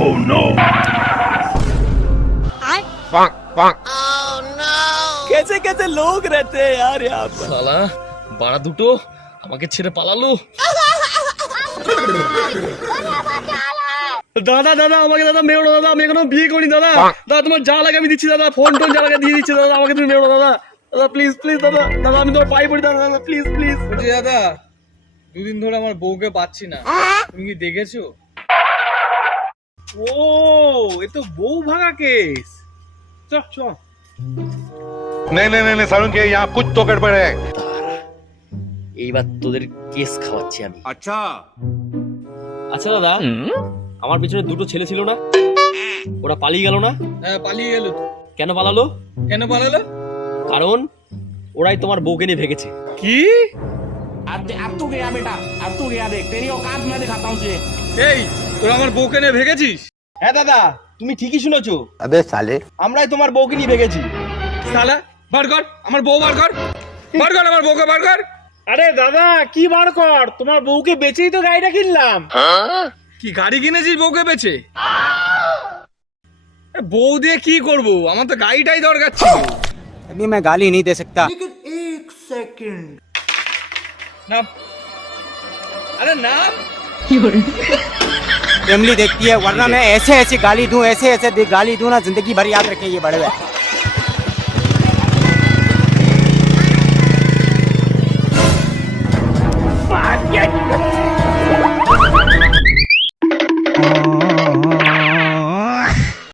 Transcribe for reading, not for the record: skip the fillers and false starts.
Oh no! Bonk, bonk. कैसे कैसे लोग रहते हैं यार यहाँ पर। শালা বাড়া দুটো আমাকে ছেড়ে পালালো। দাদা দাদা আমাকে দাদা মেরো না দাদা, আমি এখনো বিয়ে করিনি দাদা। দাদা তোমার যা লাগে আমি দিচ্ছি দাদা, ফোন টোন যা লাগে দিয়ে দিচ্ছি দাদা, আমাকে তুমি মেরো না দাদা। দাদা প্লিজ প্লিজ দাদা, দাদা আমি তোমার পায়ে পড়ি দাদা, দাদা প্লিজ প্লিজ। বলছি দাদা, দুদিন ধরে আমার বউকে পাচ্ছি না, তুমি কি দেখেছো? ও এ তো বউ ভাঙা কেস। চ চ। नहीं नहीं नहीं नहीं सारुण के यहाँ कुछ तो गड़बड़ है। এইবার তোদের কেস খাওয়াচ্ছি আমি। আচ্ছা আচ্ছা দাদা, আমার পিছনে দুটো ছেলে ছিল না, ওরা পালিয়ে গেল না? হ্যাঁ পালিয়ে গেল তো। কেন পালালো? কেন পালালো? কারণ ওরাই তোমার বউকে নিয়ে ভেগেছে। কি? अब तू गया बेटा, अब तू गया, देख तेरी औकात मैं दिखाता हूँ तुझे। এই তোরা আমার বউকে নিয়ে ভেগেছিস? হ্যাঁ দাদা তুমি ঠিকই শুনেছো, अबे साले আমরাই তোমার বউকে নিয়ে ভেগেছি। শালা বার কর আমার বউ, বার কর, বার কর আমার বউকে বার কর। আরে দাদা কি বার কর, তোমার বউকে বেচেই তো গাড়িটা কিনলাম। কি গাড়ি কিনেছিস বউকে বেচে? এ, বউ দিয়ে কি করব, আমার তো গাড়িটাই দরকার ছিল। अभी मैं गाली नहीं दे सकता। না আরে না फैमिली देखती है, वरना मैं ऐसे ऐसे गाली दूं, ऐसे ऐसे गाली दूं ना, जिंदगी भर याद रखें ये बड़े हुए।